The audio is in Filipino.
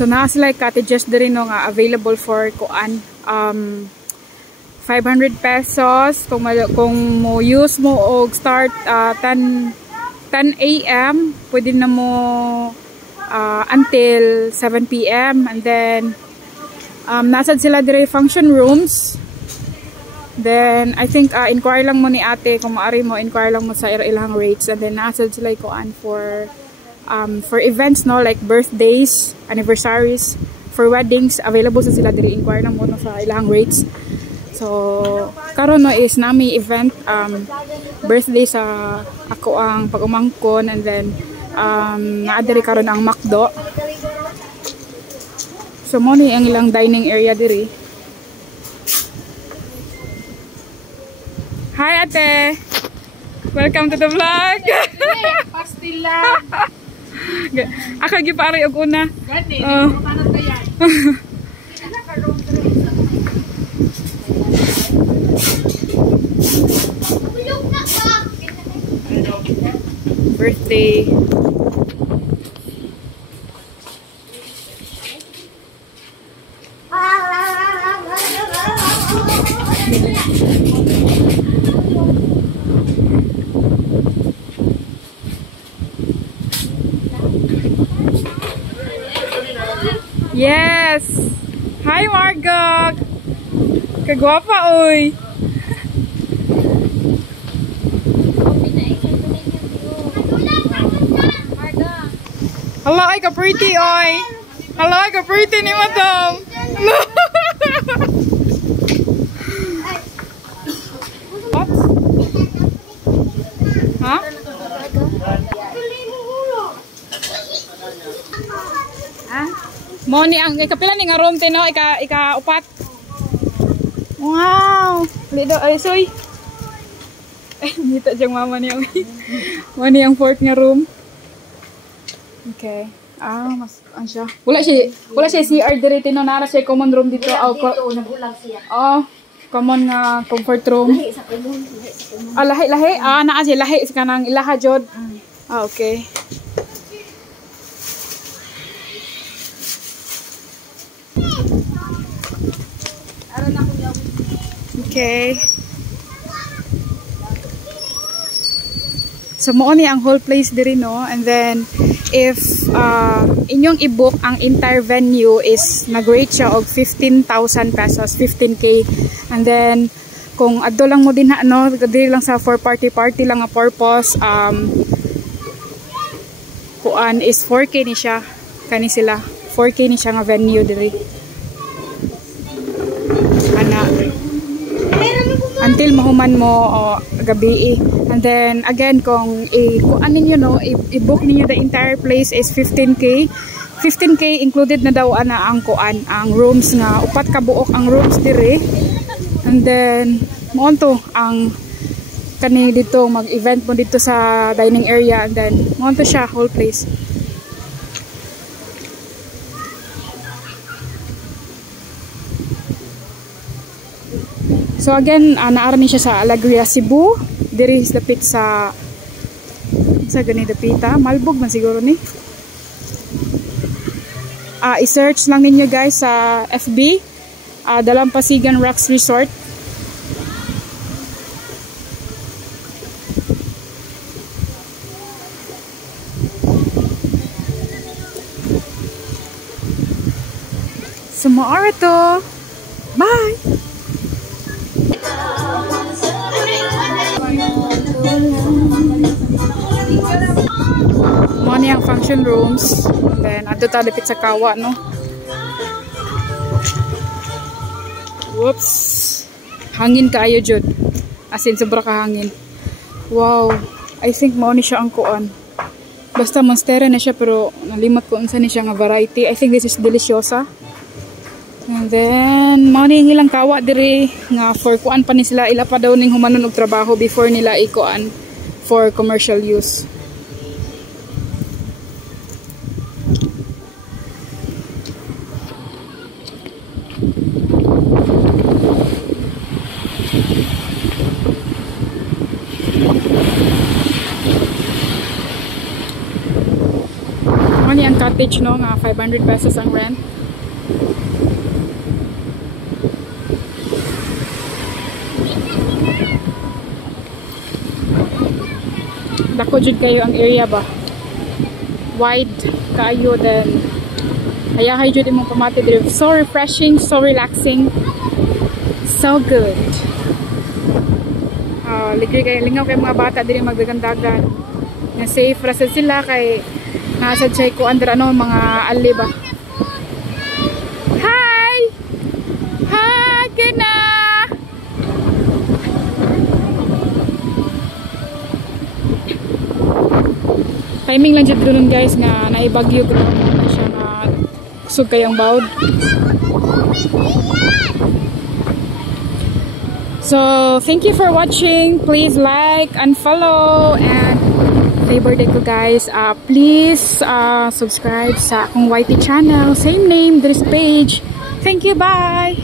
So naa sila cottages diri no nga available for kuan 500 pesos kung mo use mo og start 10 a.m. pwede na mo until 7 p.m. and then nasad sila dire function rooms. Then I think inquire lang mo ni ate kung maari mo inquire lang mo sa ilang rates, and then nasad sila kuan for events no, like birthdays, anniversaries, for weddings available sa sila dire, inquire lang mo no sa ilang rates. So karon no is nami event birthday sa ako ang pag-umangkon, and then naa diri karon ang McDo. So mo ni ang ilang dining area diri. Hi ate. Welcome to the vlog. Pastila. Ako gipari og una. Gani, kanot kayan. Birthday. Yes. Hi Margot. Kagwapa oy. Hello, ay ka pretty oy. Hello, ay ka pretty ni madam. What? Ha? Mo ni ang ikapila ni nga room tino ika upat. Wow, lido ay soy. Dito jang mama niya. Mo ni ang fourth nga room. Okay. Mas siya. Wala siya CR dire tino, nara siya common room dito. Nagulang siya. Common nga comfort room. Lahi sa common, Lahi. Naa siya lahi sa kanang ilaha jod. Okay. Okay. So mo ni ang whole place diri no, and then if inyong i-book ang entire venue is nag-rate siya og 15,000 pesos, 15k, and then kung adto lang mo din no, diri lang sa for party lang nga purpose, kuan is 4k ni siya kani sila, 4k ni siya nga venue diri ana until mahuman mo gabi. And then again kung kuan ninyo no, i-book ninyo the entire place is 15k included na daw ana ang kuan, ang rooms nga upat ka buok ang rooms dire, and then mo to ang kani dito mag-event mo dito sa dining area, and then mo to siya whole place. So again, naara ni siya sa Alegria, Cebu. Diri is dapit sa gani dapita. Malbog man siguro ni. I-search lang ninyo guys sa FB. Dalampasigan Rocks Resort. So maara to. Bye! Mo ni ang function rooms, and then adto ta dapit sa kawa no. Whoops, hangin kaayo jud, as in sobra ka hangin. Wow, I think mao ni siya ang kuan, basta monstera na siya pero nalimot ko unsa ni siya nga variety. I think this is deliciosa. And then mao ni ilang kawa diri nga for kuan pa ni sila, ila pa daw ning humanon og trabaho before nila ikuan for commercial use. Korean cottage, no, nga 500 pesos ang rent. Dako jud kayo ang area ba, wide kayo, then hayahay jud imong pamati diri. So refreshing, so relaxing, so good. Ligri kayo, lingaw kay mga bata diri magdagandagan, na safe ra sad sila kay nasa chay ko under ano mga ali ba. Hi, hi Kina. Timing lang dyan doon guys nga naibagyo ko na siya nga kusog kayang bawd. So thank you for watching. Please like and follow and favorite ko guys. Please subscribe sa akong YT channel, same name, this page. Thank you, bye.